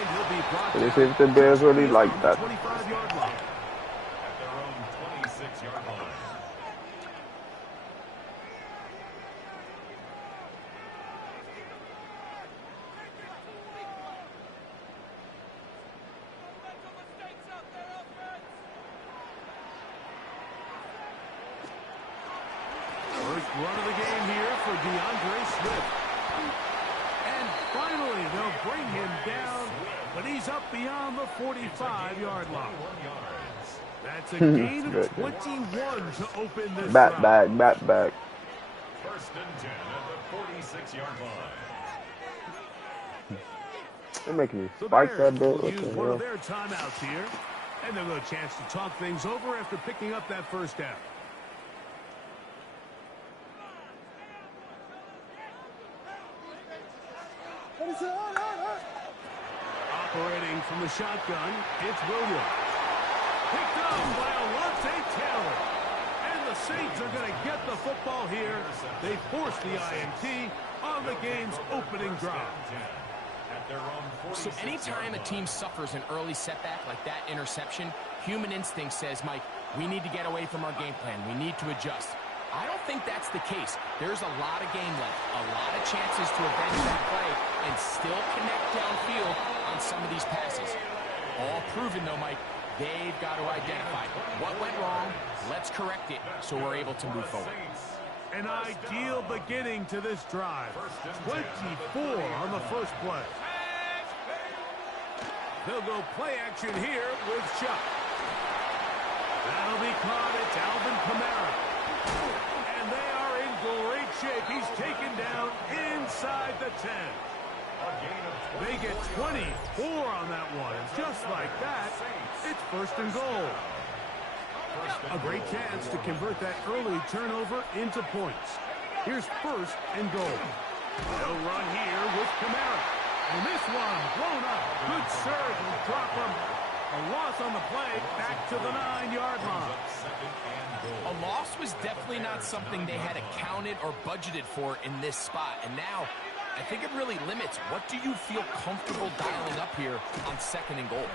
And he'll be brought Let me down see if the Bears really like on the that. 25-yard line. At their own 26-yard line. First run of the game here for DeAndre Swift. And finally, they'll bring him down, but he's up beyond the 45-yard line. That's a gain of 21 to open this Back. First and 10 at the 46-yard line. They're making me The spike Bears that bit. will What use the one of hell? their timeouts here, and they'll get a chance to talk things over after picking up that first down. Operating from the shotgun, it's Williams. Picked up by Alontae Taylor. And the Saints are going to get the football here. They force the INT on the game's opening drive. So anytime a team suffers an early setback like that interception, human instinct says, Mike, we need to get away from our game plan. We need to adjust. I don't think that's the case. There's a lot of game left, a lot of chances to avenge that play and still connect downfield on some of these passes. All proven, though, Mike, they've got to identify what went wrong, let's correct it so we're able to move forward. An ideal beginning to this drive. 24 on the first play. They'll go play action here with Chuck. That'll be caught. It's Alvin Kamara. And they are in great shape. He's taken down inside the 10. They get 24 on that one. And just like that, it's first and goal. A great chance to convert that early turnover into points. Here's first and goal. They'll run here with Kamara. And this one blown up. Good serve will drop him. A loss on the play, back to the 9-yard line. A loss was definitely not something they had accounted or budgeted for in this spot. And now, I think it really limits what do you feel comfortable dialing up here on second and goal.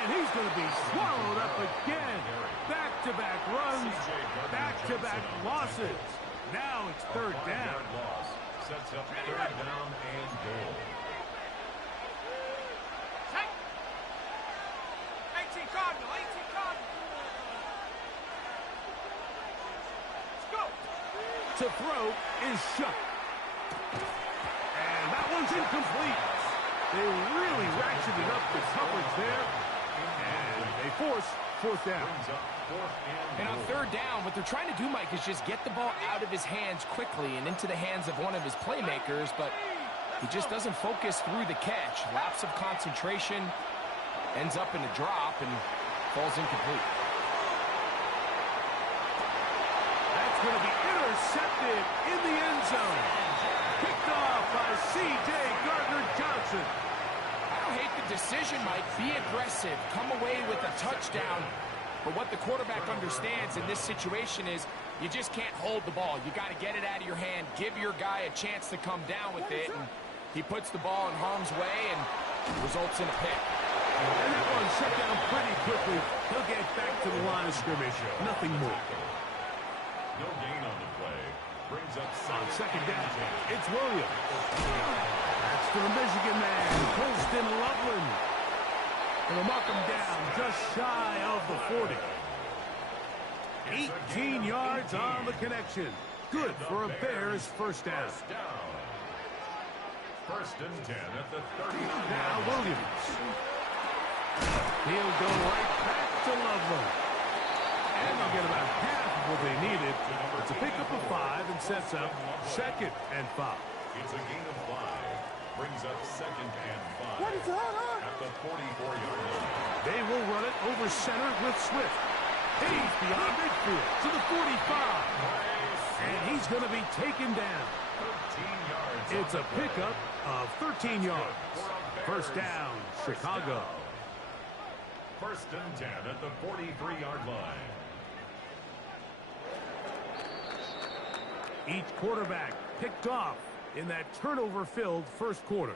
And he's going to be swallowed up again. Back-to-back runs, back-to-back losses. Now it's third down. Sets up third down and goal. To throw is Shuck. And that one's incomplete. They really ratcheted up the coverage there. And they force fourth down. And on third down, what they're trying to do, Mike, is just get the ball out of his hands quickly and into the hands of one of his playmakers, but he just doesn't focus through the catch. Lapse of concentration, ends up in a drop, and falls incomplete. That's going to be intercepted in the end zone. Picked off by C.J. Gardner-Johnson. I don't hate the decision, Mike. Be aggressive. Come away with a touchdown. But what the quarterback understands in this situation is you just can't hold the ball. You got to get it out of your hand. Give your guy a chance to come down with it. And he puts the ball in harm's way and results in a pick. And that one shut down pretty quickly. He'll get back to the line of scrimmage. Nothing more. No gain on the play. Brings up On second down, it's Williams. That's to the Michigan man, Colston Loveland. And they'll mark him down just shy of the 40. 18 yards on the connection. Good for a Bears first down. First and 10 at the 39. Now Williams. He'll go right back to Loveland. And they'll get about half of what they needed. It's a pickup of 5 and sets up second and 5. It's a gain of 5. Brings up second and 5. At the 44-yard line. They will run it over center with Swift. He's beyond midfield to the 45. And he's going to be taken down. 13 yards. It's a pickup of 13 yards. First down, Chicago. First and 10 at the 43-yard line. Each quarterback picked off in that turnover-filled first quarter.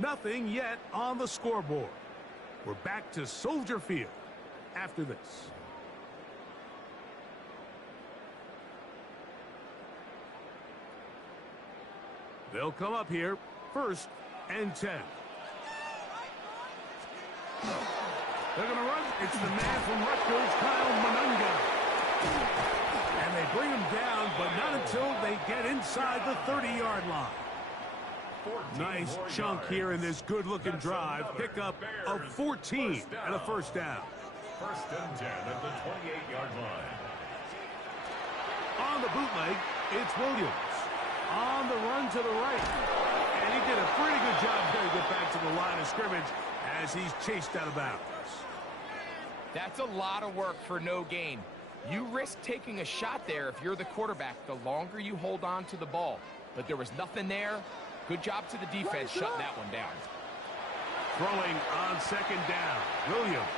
Nothing yet on the scoreboard. We're back to Soldier Field after this. They'll come up here, 1st and 10. They're going to run. It's the man from Rutgers, Kyle Monunga. And they bring him down, but not until they get inside the 30-yard line. Nice chunk here in this good-looking drive. Pickup of 14 and a first down. 1st and 10 at the 28-yard line. On the bootleg, it's Williams. On the run to the right. And he did a pretty good job there to get back to the line of scrimmage as he's chased out of bounds. That's a lot of work for no gain. You risk taking a shot there if you're the quarterback the longer you hold on to the ball. But there was nothing there. Good job to the defense shutting that one down. Throwing on 2nd down. Williams.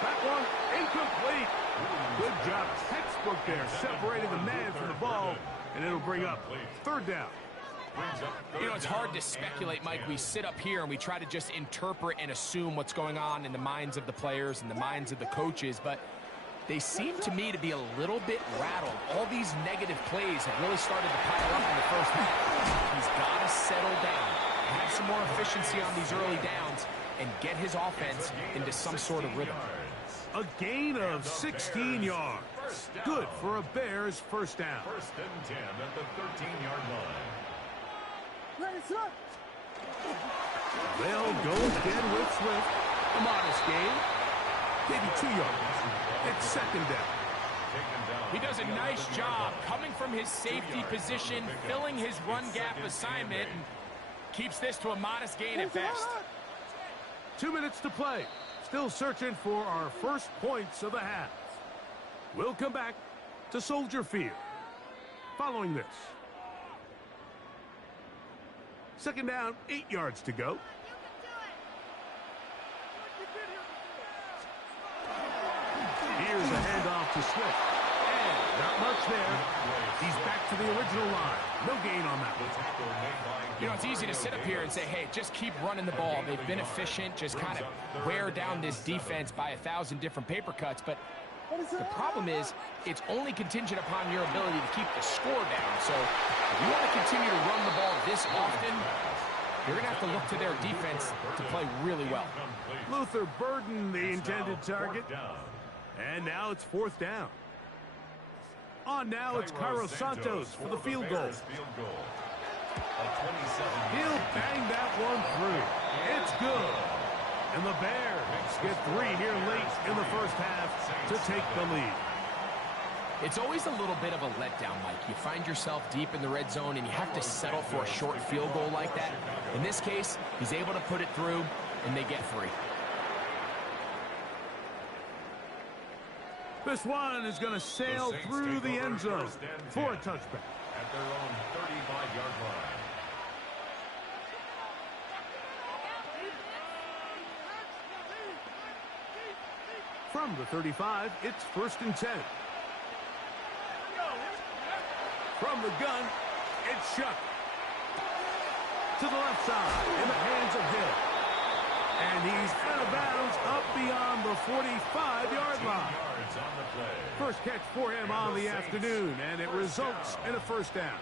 That one incomplete. Good job. Textbook there. Separating the man from the ball. And it'll bring up 3rd down. You know, it's hard to speculate, Mike. We sit up here and we try to just interpret and assume what's going on in the minds of the players and the minds of the coaches, but they seem to me to be a little bit rattled. All these negative plays have really started to pile up in the first half. He's got to settle down, have some more efficiency on these early downs, and get his offense into some sort of rhythm. A gain of 16 yards. Good for a Bears first down. 1st and 10 at the 13-yard line. They'll go again with Swift. A modest gain. Maybe 2 yards. It's 2nd down. He does a nice job coming from his safety position, filling his run gap assignment, and keeps this to a modest gain at best. 2 minutes to play. Still searching for our first points of the half. We'll come back to Soldier Field following this. 2nd down, 8 yards to go. Here's a handoff to Swift. And not much there. He's back to the original line. No gain on that one. You know, it's easy to sit up here and say, hey, just keep running the ball. They've been efficient. Just kind of wear down this defense by 1,000 different paper cuts. But the problem is it's only contingent upon your ability to keep the score down. So if you want to continue to run the ball this often, you're going to have to look to their defense to play really well. Luther Burden, the intended target. And now it's 4th down. On now, it's Cairo Santos for the field goal. He'll bang that one through. It's good. And the Bears get 3 here late in the first half to take the lead. It's always a little bit of a letdown, Mike. You find yourself deep in the red zone and you have to settle for a short field goal like that. In this case, he's able to put it through and they get 3. This one is going to sail through the end zone for a touchback. At their own 35-yard line. From the 35, it's 1st and 10. From the gun, it's Shuck. To the left side, in the hands of Hill. And he's out of bounds up beyond the 45-yard line. First catch for him on the afternoon, and it results in a first down.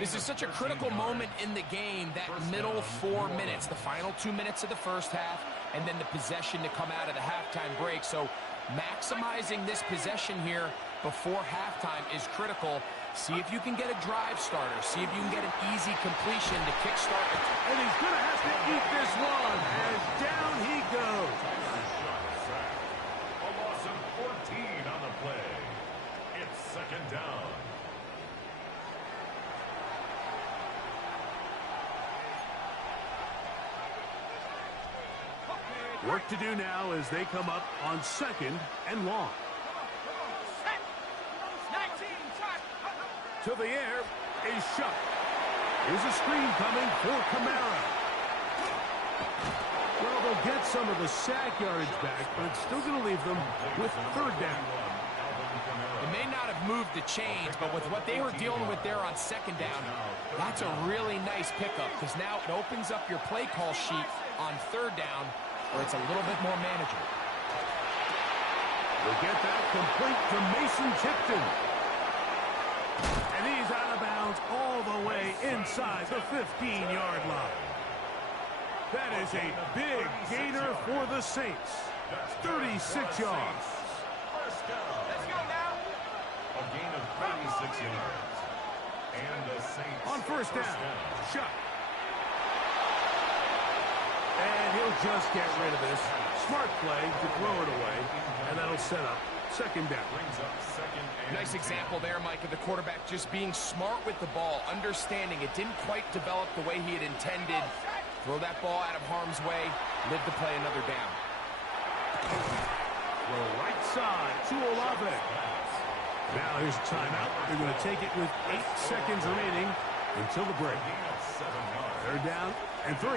This is such a critical moment in the game, that middle 4 minutes, the final 2 minutes of the first half, and then the possession to come out of the halftime break. So maximizing this possession here before halftime is critical. See if you can get a drive starter. See if you can get an easy completion to kickstart. And he's going to have to eat this one as down he goes. A loss of 14 on the play. It's 2nd down. Work to do now as they come up on 2nd and long. To the air is Shuck. Here's a screen coming for Kamara. Well, they'll get some of the sack yardage back, but it's still going to leave them with 3rd down. It may not have moved the chains, but with what they were dealing with there on second down, that's a really nice pickup because now it opens up your play call sheet on third down where it's a little bit more manageable. We'll get that complete to Mason Tipton. And he's out of bounds all the way inside the 15-yard line. That is a big gainer for the Saints. 36 yards. Let's go now. A gain of 36 yards. And the Saints on first down. Shot. And he'll just get rid of this. Smart play to throw it away. And that'll set up second down. Brings up second and nice example there, Mike, of the quarterback just being smart with the ball, understanding it didn't quite develop the way he had intended. Throw that ball out of harm's way, live to play another down. Throw right side to Olave. Now here's a timeout. They're going to take it with 8 seconds remaining until the break. Third down and 3.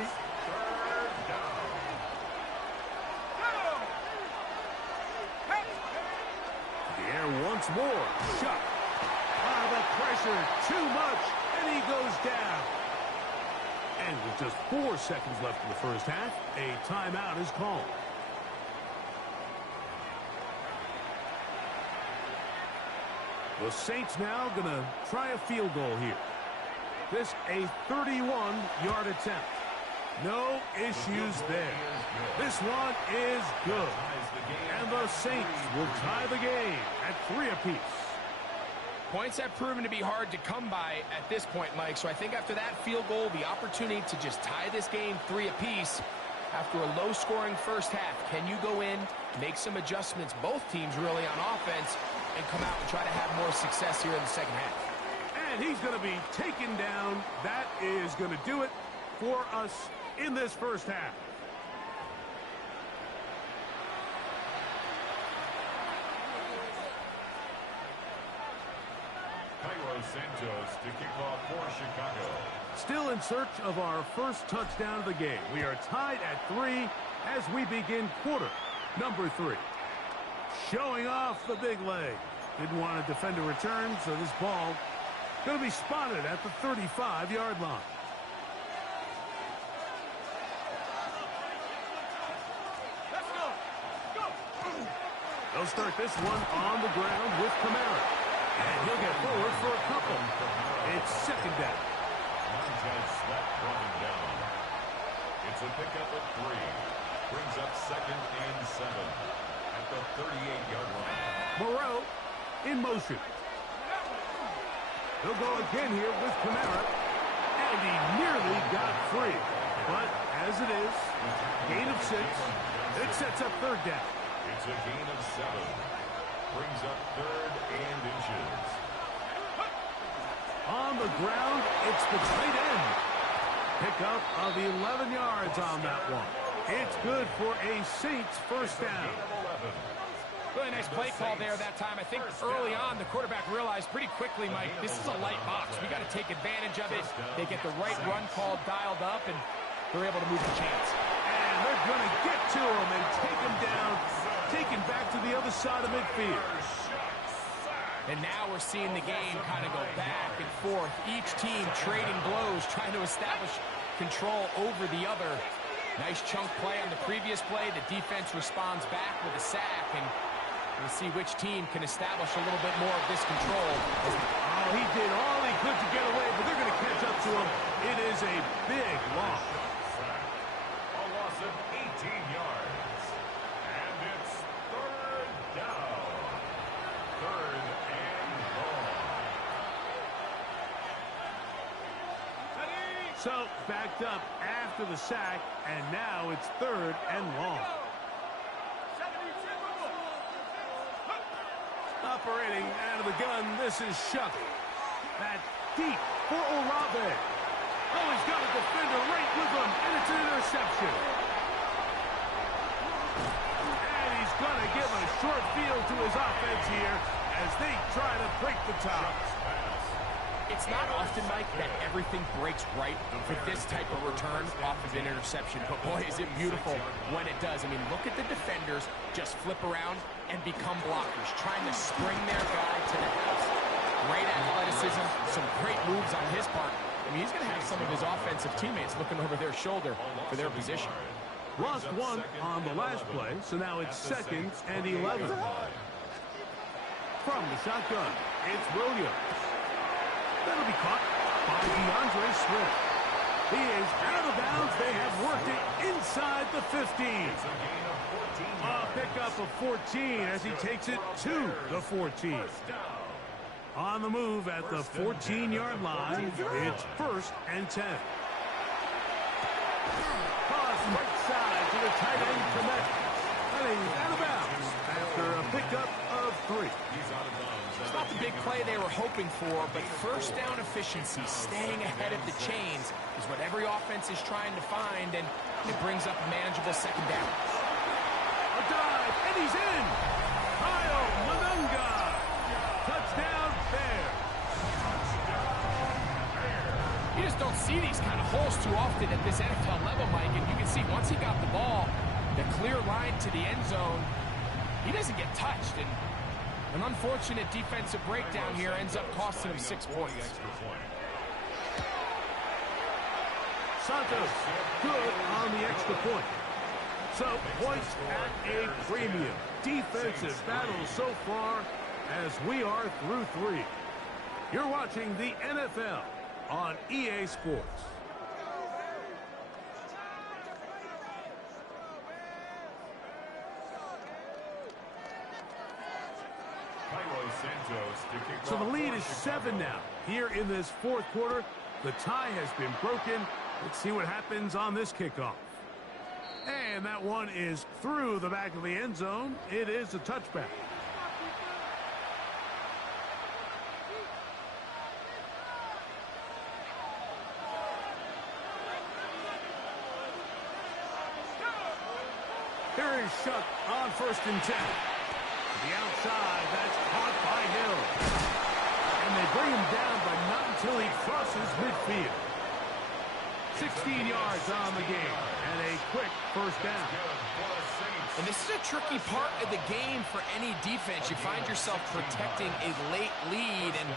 The air once more. Shot. The pressure too much, and he goes down. And with just 4 seconds left in the first half, a timeout is called. The Saints now going to try a field goal here. This a 31-yard attempt. No issues there. This one is good. And the Saints will tie the game at 3 apiece. Points have proven to be hard to come by at this point, Mike. So I think after that field goal, the opportunity to just tie this game 3 apiece after a low-scoring first half. Can you go in, make some adjustments, both teams really on offense, and come out and try to have more success here in the second half? And he's going to be taken down. That is going to do it for us in this first half. Cairo Santos to kick off for Chicago. Still in search of our first touchdown of the game. We are tied at 3 as we begin quarter number 3. Showing off the big leg. Didn't want to defend a return, so this ball going to be spotted at the 35-yard line. Let's go. They'll start this one on the ground with Kamara. And he'll get forward for a couple. It's second down. Montez Sweat running down. It's a pickup of 3. Brings up second and 7 at the 38-yard line. Moreau in motion. He'll go again here with Kamara. And he nearly got free. But as it is, gain of 6. It sets up third down. It's a gain of 7. Brings up third and inches. On the ground, it's the tight end. Pickup of 11 yards on that one. It's good for a Saints first down. Really nice play call there that time. I think early on the quarterback realized pretty quickly, Mike, this is a light box. We got to take advantage of it. They get the right run call dialed up, and they're able to move the chains. And they're going to get to him and take him down, take him back to the other side of midfield. And now we're seeing the game kind of go back and forth. Each team trading blows, trying to establish control over the other. Nice chunk play on the previous play. The defense responds back with a sack, and we'll see which team can establish a little bit more of this control. Oh, he did all he could to get away, but they're going to catch up to him. It is a big loss. A loss of 18 yards. And it's third down. Third and long. So, backed up after the sack, and now it's third and long. Operating out of the gun, this is Shuck. That deep for Olave. Oh, he's got a defender right with him, and it's an interception. And he's going to give a short field to his offense here as they try to break the top. It's not often, Mike, that everything breaks right for this type of return off of an interception. But, boy, is it beautiful when it does. I mean, look at the defenders just flip around and become blockers, trying to spring their guy to the house. Great athleticism, some great moves on his part. I mean, he's going to have some of his offensive teammates looking over their shoulder for their position. Lost one on the last play, so now it's 2nd and 11. From the shotgun, it's Williams. That'll be caught by DeAndre Swift. He is out of bounds. They have worked it inside the 15. A pickup of 14 as he takes it to the 14. On the move at the 14-yard line, it's 1st and 10. Cross right side to the tight end, Kmet. And he's out of bounds after a pickup of 3. It's not the big play they were hoping for, but first down efficiency, staying ahead of the chains, is what every offense is trying to find, and it brings up a manageable 2nd down. A dive, and he's in! Kyle Monunga! Touchdown, Bears! You just don't see these kind of holes too often at this NFL level, Mike, and you can see once he got the ball, the clear line to the end zone, he doesn't get touched, and an unfortunate defensive breakdown here ends up costing him 6 points. Santos, good on the extra point. So, points at a premium. Defensive battle so far as we are through 3. You're watching the NFL on EA Sports. So the lead is 7 now. Here in this 4th quarter, the tie has been broken. Let's see what happens on this kickoff. And that one is through the back of the end zone. It is a touchback. Here is Shuck on 1st and 10. The outside, that's caught by Hill. And they bring him down, but not until he crosses midfield. 16 yards on the game, and a quick 1st down. And this is a tricky part of the game for any defense. You find yourself protecting a late lead, and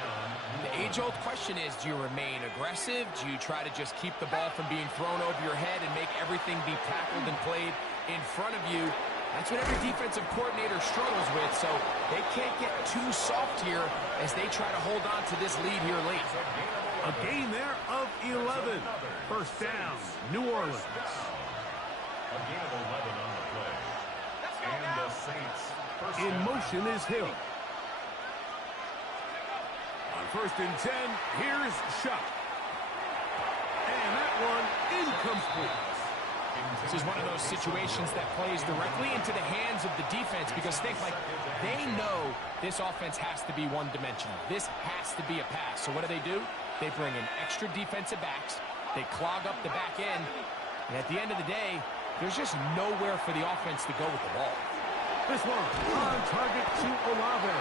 the age-old question is, do you remain aggressive? Do you try to just keep the ball from being thrown over your head and make everything be tackled and played in front of you? That's what every defensive coordinator struggles with, so they can't get too soft here as they try to hold on to this lead here late. A gain there of 11. 1st down, New Orleans. A gain of 11 on the play. And the Saints. In motion is Hill. On 1st and 10, here's Shuck. And that one incomplete. This is one of those situations that plays directly into the hands of the defense because think like they know this offense has to be one-dimensional. This has to be a pass. So what do? They bring in extra defensive backs. They clog up the back end. And at the end of the day, there's just nowhere for the offense to go with the ball. This one on target to Olave.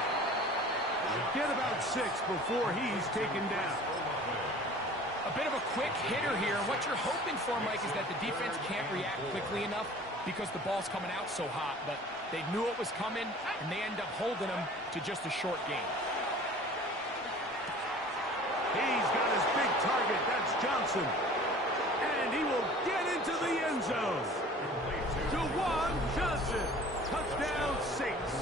Get about 6 before he's taken down. A bit of a quick hitter here. What you're hoping for, Mike, is that the defense can't react quickly enough because the ball's coming out so hot. But they knew it was coming, and they end up holding them to just a short gain. He's got his big target. That's Johnson. And he will get into the end zone. Juwan Johnson. Touchdown, Saints.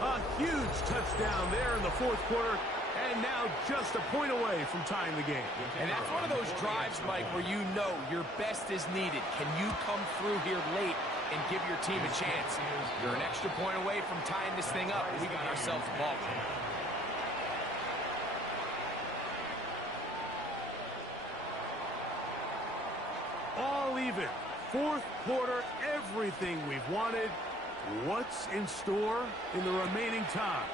A huge touchdown there in the 4th quarter. And now just a point away from tying the game. And that's one of those drives, Mike, where you know your best is needed. Can you come through here late and give your team a chance? You're an extra point away from tying this thing up. We got ourselves a ball game. All even. 4th quarter, everything we've wanted. What's in store in the remaining time?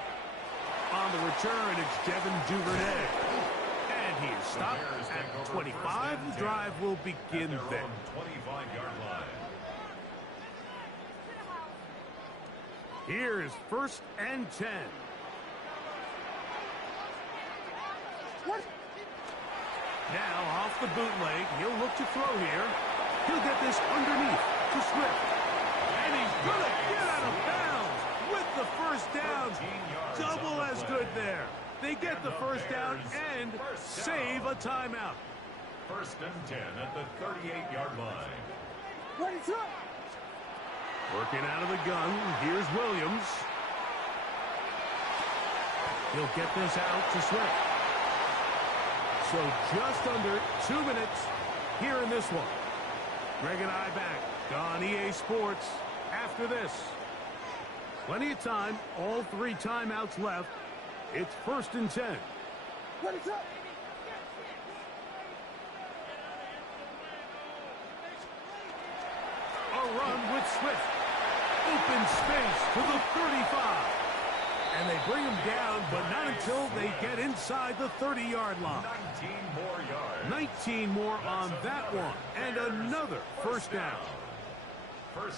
On the return, it's Devin Duvernay. And he is stopped at 25. The drive will begin then. 25-yard line. Here's 1st and 10. Now off the bootleg, he'll look to throw here. He'll get this underneath to Swift. And he's going to get out of bounds with the first down. Double as good there. They get the first down and save a timeout. First and 10 at the 38-yard line. Working out of the gun, here's Williams. He'll get this out to Swift. So just under 2 minutes here in this one. Greg and I back on EA Sports after this. Plenty of time, all 3 timeouts left. It's first and 10. A run with Swift. Open space to the 35. And they bring him down, but not until they get inside the 30-yard line. 19 more yards. 19 more on that one. And another first down.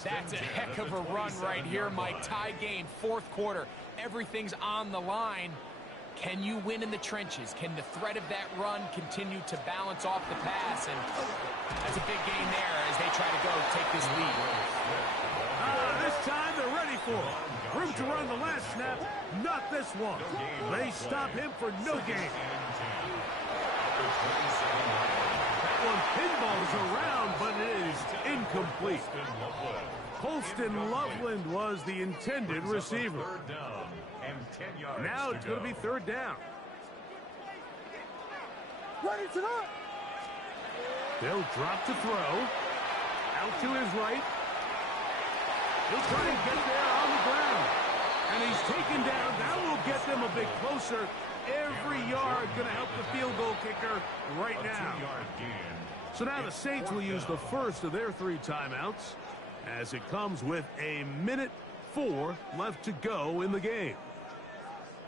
That's a heck of a run right here, Mike. Tie game, fourth quarter. Everything's on the line. Can you win in the trenches? Can the threat of that run continue to balance off the pass? And that's a big gain there as they try to go take this lead. This time they're ready for it. Room to run the last snap, not this one. They stop him for no gain. That one pinballs around, but it is incomplete. Colston Loveland was the intended receiver. Now it's going to be third down. They'll drop to throw. Out to his right. He'll try and get there on the ground. And he's taken down. That will get them a bit closer. Every yard going to help the field goal kicker right now. So now the Saints will use the first of their 3 timeouts as it comes with a minute 4 left to go in the game.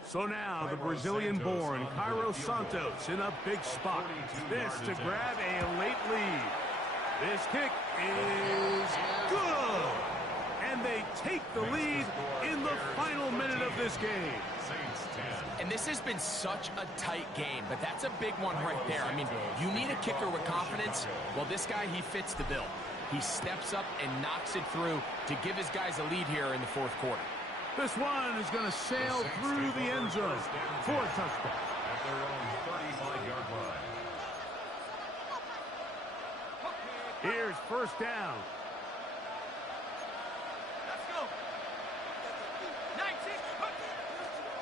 So now the Brazilian-born Cairo Santos in a big spot. This to grab a late lead. This kick is good. And they take the lead in the final minute of this game. And this has been such a tight game, but that's a big one right there. I mean, you need a kicker with confidence. Well, this guy, he fits the bill. He steps up and knocks it through to give his guys a lead here in the fourth quarter. This one is going to sail through the end zone for a touchdown. At their own 35-yard line. Here's first down.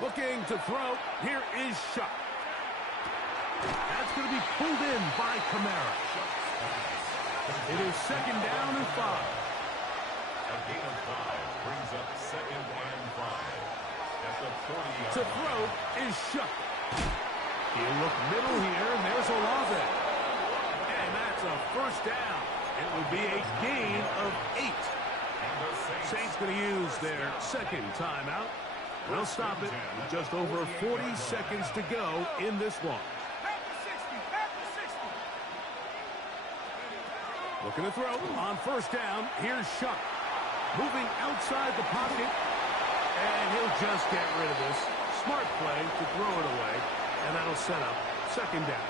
Looking to throw. Here is Shuck. That's going to be pulled in by Kamara. It is second down and 5. A gain of 5 brings up second and 5. At the 40-yard To throw is Shuck. He'll look middle here, and there's Olave. And that's a first down. It will be a gain of 8. Saints going to use their second timeout. They'll stop it with just over 40 seconds to go in this one. Looking to throw on first down. Here's Shuck. Moving outside the pocket. And he'll just get rid of this. Smart play to throw it away. And that'll set up second down.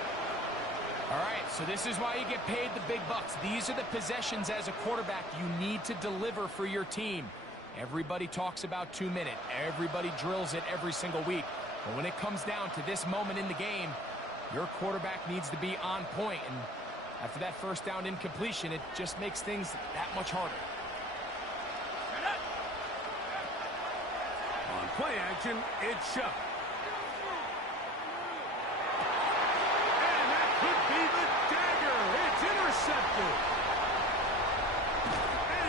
All right, so this is why you get paid the big bucks. These are the possessions as a quarterback you need to deliver for your team. Everybody talks about 2 minutes. Everybody drills it every single week. But when it comes down to this moment in the game, your quarterback needs to be on point. And after that first down incompletion, it just makes things that much harder. On play action, it's Shuck. And that could be the dagger. It's intercepted.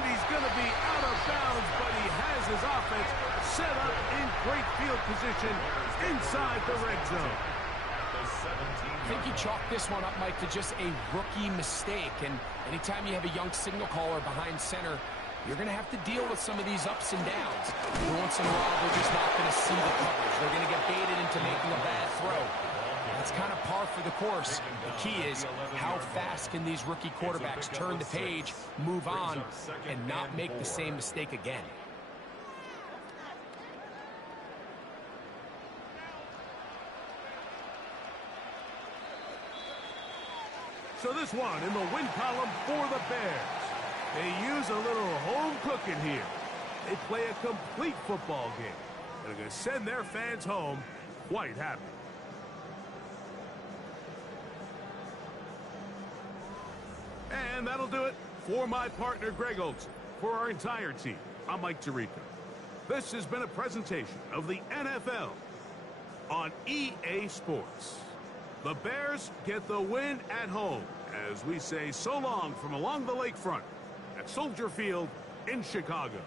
He's going to be out of bounds, but he has his offense set up in great field position inside the red zone. I think you chalk this one up, Mike, to just a rookie mistake. And anytime you have a young signal caller behind center, you're going to have to deal with some of these ups and downs. Every once in a while, they're just not going to see the coverage. They're going to get baited into making a bad throw. That's kind of par for the course. The key is how fast can these rookie quarterbacks turn the page, move on, and not make the same mistake again. So this one in the win column for the Bears. They use a little home cooking here. They play a complete football game. And they're going to send their fans home quite happy. And that'll do it for my partner, Greg Olson. For our entire team, I'm Mike Tirico. This has been a presentation of the NFL on EA Sports. The Bears get the win at home as we say so long from along the lakefront at Soldier Field in Chicago.